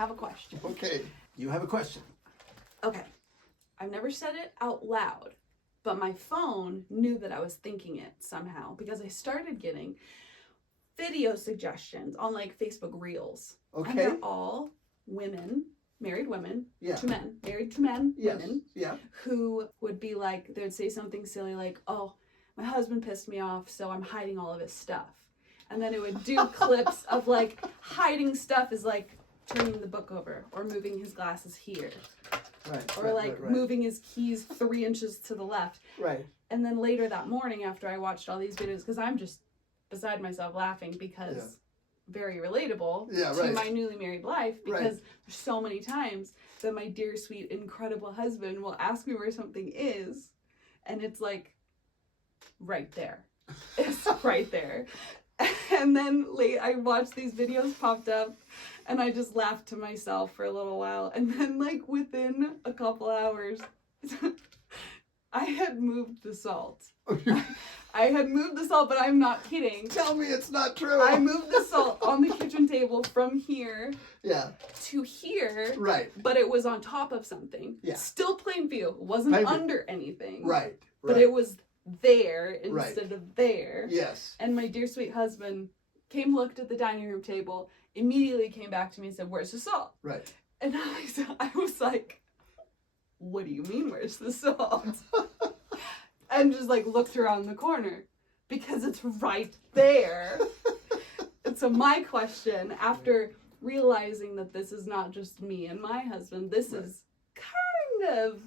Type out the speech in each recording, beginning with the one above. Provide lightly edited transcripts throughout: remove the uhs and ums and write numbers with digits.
have a question. Okay, you have a question. Okay. I've never said it out loud, but my phone knew that I was thinking it somehow because I started getting video suggestions on like Facebook Reels. Okay. And they're all women, married women, Yeah. to men, married to men, Yes. women, Yeah. who would be like, they would say something silly like, oh, my husband pissed me off, so I'm hiding all of his stuff. And then it would do clips of like hiding stuff is like turning the book over or moving his glasses here. Right. Or like moving his keys 3 inches to the left. Right. And then later that morning after I watched all these videos, because I'm just beside myself laughing because very relatable to my newly married life, because there's so many times that my dear, sweet, incredible husband will ask me where something is, and it's like right there. It's right there. And then I watched these videos popped up, and I just laughed to myself for a little while. And then, like, within a couple hours, I had moved the salt. I had moved the salt, but I'm not kidding. Tell me it's not true. I moved the salt on the kitchen table from here to here. Right. But it was on top of something. Yeah. Still plain view. It wasn't under anything. Right. But it was there instead of there. Yes. And my dear sweet husband came, looked at the dining room table, immediately came back to me and said, "Where's the salt?" Right. And I was like, "What do you mean, where's the salt?" And just like looked around the corner because it's right there. And so my question, after realizing that this is not just me and my husband, this is kind of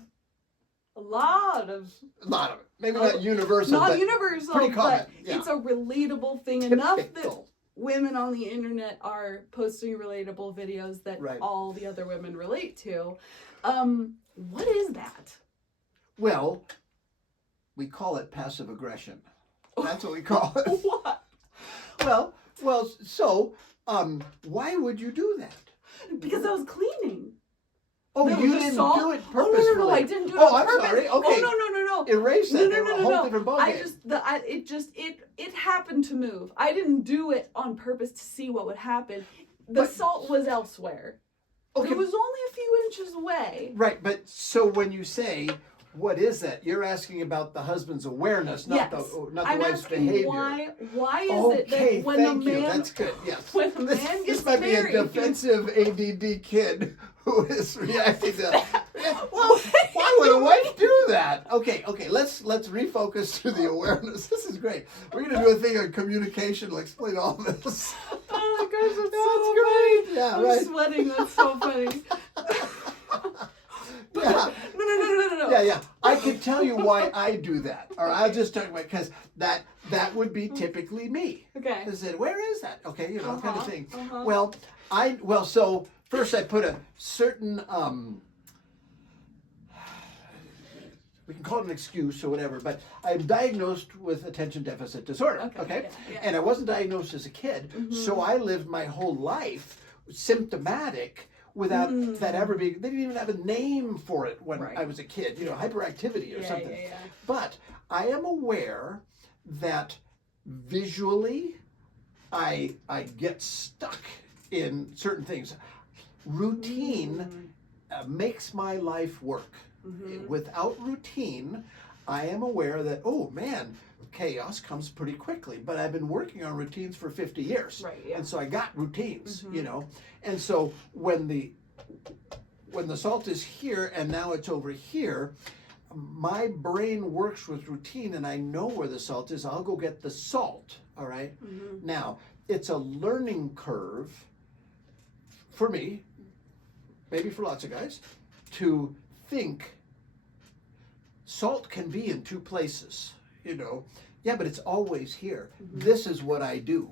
a lot of it. Maybe not universal. Not universal, pretty common. but it's a relatable thing enough that women on the internet are posting relatable videos that all the other women relate to. What is that? Well, we call it passive aggression. That's what we call it. What? Well, so, why would you do that? Because I was cleaning. Oh, you didn't do it purposefully. Oh, no, I didn't do it on purpose. Sorry. Okay. Oh, no. Erase that. No. Whole different ballgame. It happened to move. I didn't do it on purpose to see what would happen. The salt was elsewhere. Okay. It was only a few inches away. Right, but so when you say, what is that? You're asking about the husband's awareness, not the wife's behavior. Why is it that when a man... That's good, yes. When a man gets this might married, be a defensive ADD kid who is reacting to that. Well, why would a wife do that? Okay, let's refocus to the awareness. This is great. We're going to do a thing on communication. We'll explain all this. Oh my gosh, that's so funny. Yeah, I'm sweating. That's so funny. No. Yeah. I can tell you why I do that. Or I'll just talk about, because that would be typically me. Okay. I said, where is that? Okay, kind of thing. So first I put a certain we can call it an excuse or whatever, but I'm diagnosed with attention deficit disorder. Okay? Yeah. And I wasn't diagnosed as a kid, so I lived my whole life symptomatic without that ever being, they didn't even have a name for it when I was a kid, hyperactivity or something. Yeah. But I am aware that visually I get stuck in certain things. Routine makes my life work. Without routine, I am aware that, oh man, chaos comes pretty quickly. But I've been working on routines for 50 years. Right, yeah. And so I got routines, And so when the salt is here and now it's over here, my brain works with routine and I know where the salt is. I'll go get the salt, all right? Now, it's a learning curve for me, maybe for lots of guys, to think salt can be in two places, Yeah, but it's always here. This is what I do.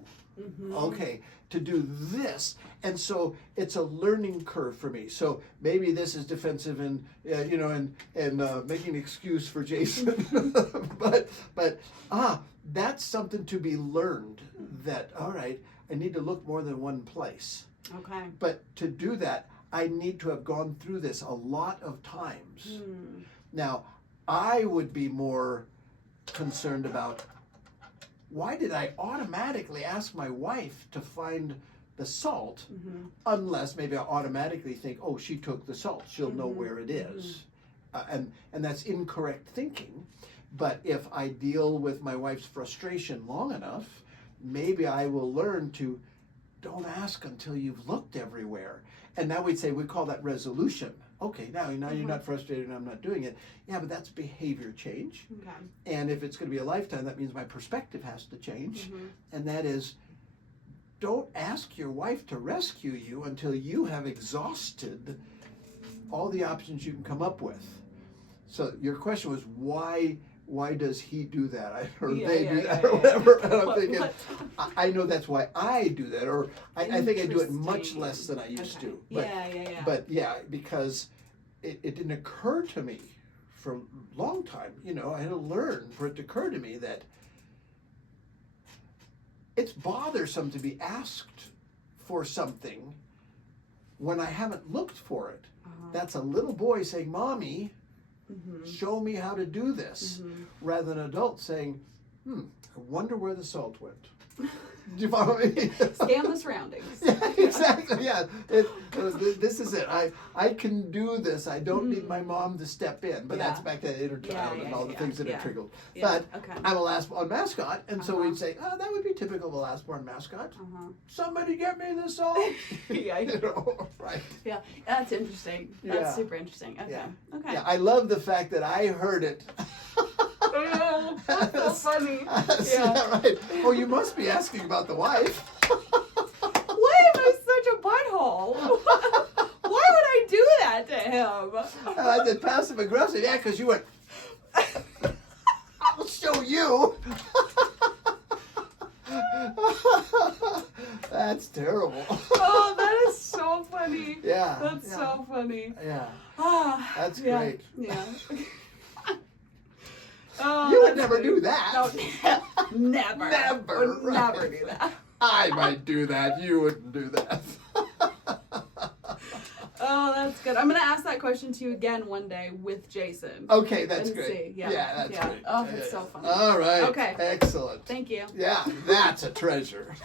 Okay, to do this. And so it's a learning curve for me. So maybe this is defensive and making an excuse for Jason. but that's something to be learned, that, all right, I need to look more than one place. Okay. But to do that, I need to have gone through this a lot of times. Now, I would be more concerned about, why did I automatically ask my wife to find the salt, unless maybe I automatically think, oh, she took the salt, she'll know where it is. And that's incorrect thinking. But if I deal with my wife's frustration long enough, maybe I will learn to don't ask until you've looked everywhere. And now we call that resolution. Okay, now you're not frustrated and I'm not doing it. Yeah, but that's behavior change. Okay. And if it's going to be a lifetime, that means my perspective has to change. And that is, don't ask your wife to rescue you until you have exhausted all the options you can come up with. So your question was, why does he do that? Or they do that, or whatever. And I'm thinking, I know that's why I do that, or I think I do it much less than I used to. But, But because it didn't occur to me for a long time. I had to learn for it to occur to me that it's bothersome to be asked for something when I haven't looked for it. That's a little boy saying, Mommy, show me how to do this, rather than an adult saying, I wonder where the salt went. Do you follow me? Scan the surroundings. Yeah, exactly. Yeah, this is it. I can do this. I don't need my mom to step in. But that's back to that inner child and all the things that are triggered. But I'm a last-born mascot, and so we'd say, oh, that would be typical of a last-born mascot. Somebody get me the salt. Right. Yeah, that's interesting. That's super interesting. Okay. Okay. Yeah, I love the fact that I heard it. That's so funny. Right. Oh, you must be asking about the wife. Why am I such a butthole? Why would I do that to him? I said passive aggressive. Yeah, because you went, I'll show you. That's terrible. Oh, that is so funny. Yeah. That's so funny. Yeah. That's yeah. great. Yeah. Oh, you would never do that. No, never. Never. Would never do that. I might do that. You wouldn't do that. Oh, that's good. I'm going to ask that question to you again one day with Jason. Okay, that's and great. See. Yeah, that's great. Oh, it's so funny. All right. Okay. Excellent. Thank you. Yeah, that's a treasure.